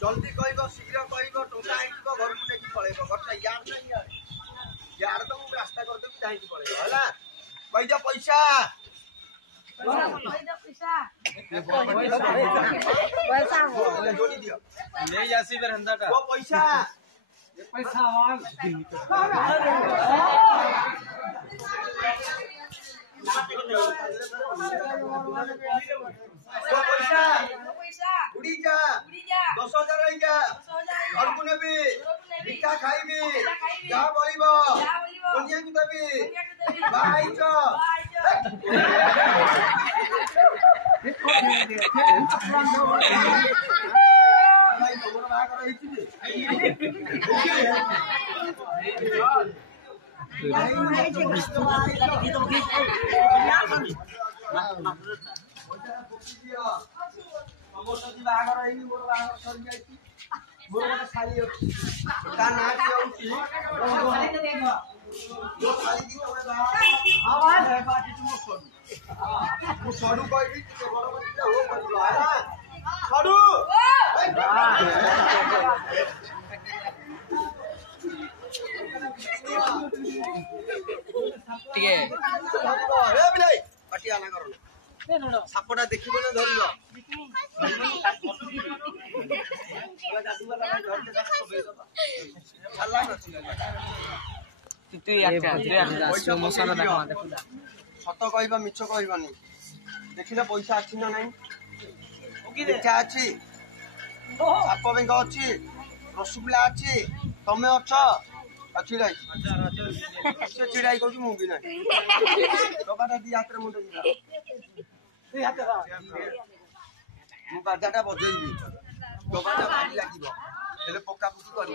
जल्दी कहब शीघ्र कहब टंका आईब घर को लेकिन पलैब घर यार ना यार तो मुझे रास्ता करदेवी कहीं पलैब है कहीजा पैसा जोड़ी दियो ले जासी बेर हंदाटा वो पैसा पैसा उड़ी जा 10,000 आई जा घर को नेबी भिक्षा खाइबी जा बोलिबो दुनिया की देबी भाई जो भाई तोर भाग रही सापटा देखिब ना धरिब सत कह मिछ कहबनी देखिले पैसा अच्छी ना नहीं देखा अच्छी साप बेंग अच्छी रसगुल्ला अच्छी तमें अछ चिड़ाई से चिड़ाई कहूँ मुझे ना डबाटा दी हाथ में मुझे बाजाटा बजेबी डबाटा भारी लगे पका पुकी कर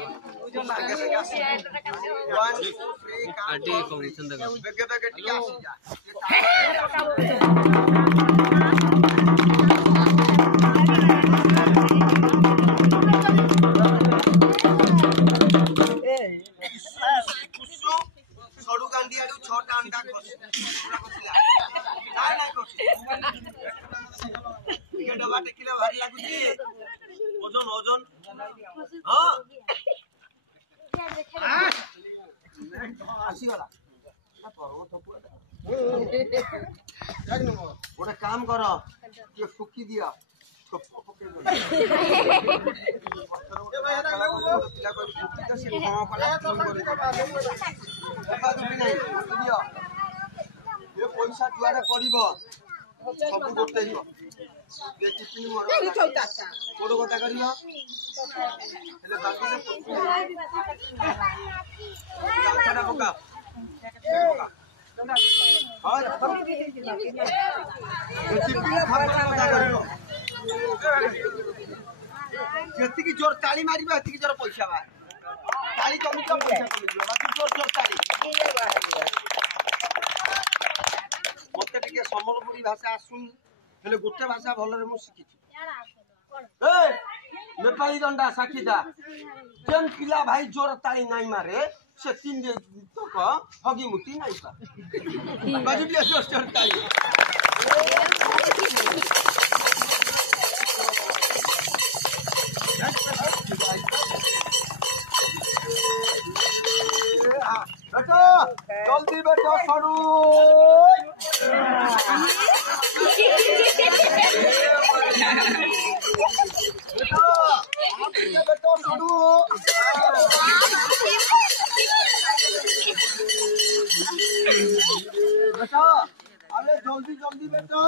सड़ू कांडी आड़ू 6टा अंडा डबा टेकिले भारी लगुची ओजन ओजन हाँ आसीगला गोटे काम कर फुकी दिया पैसा जुआड़े पड़ब सब गोटे कोड़ कथा कर जी जोर ताली मार जोर पैसा बाहर ताली कमी पैसा कमी जोर जोर ताली मत सम्बलपुरी भाषा आसुन गोटे भाषा भल शिखी नेपाली दंडा साक्षीदा जेन पिला भाई जोर ताली नाई मारे से 3 दिन तक हगी मुती नाई पा बाजुटिया जोर ताली बेटा जल्दी बेटा सड़ू बेटा सड़ू बेटा अरे जल्दी जल्दी बेटा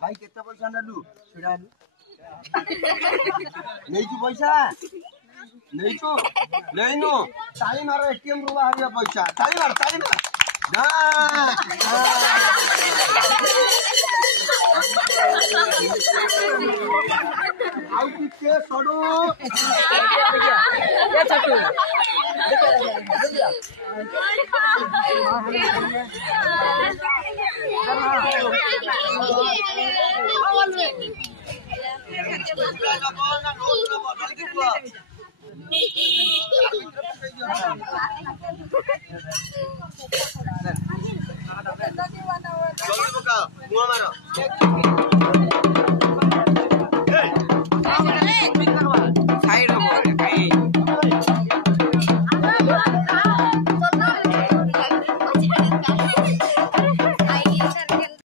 भाई केते पैसा नेलु छिड़ा नहीं पैसा नहीं लेनु ताली मार एटीएम रु बाहर पैसा ताली मार ना आउ के सडो ये चटू देखा मुँह मार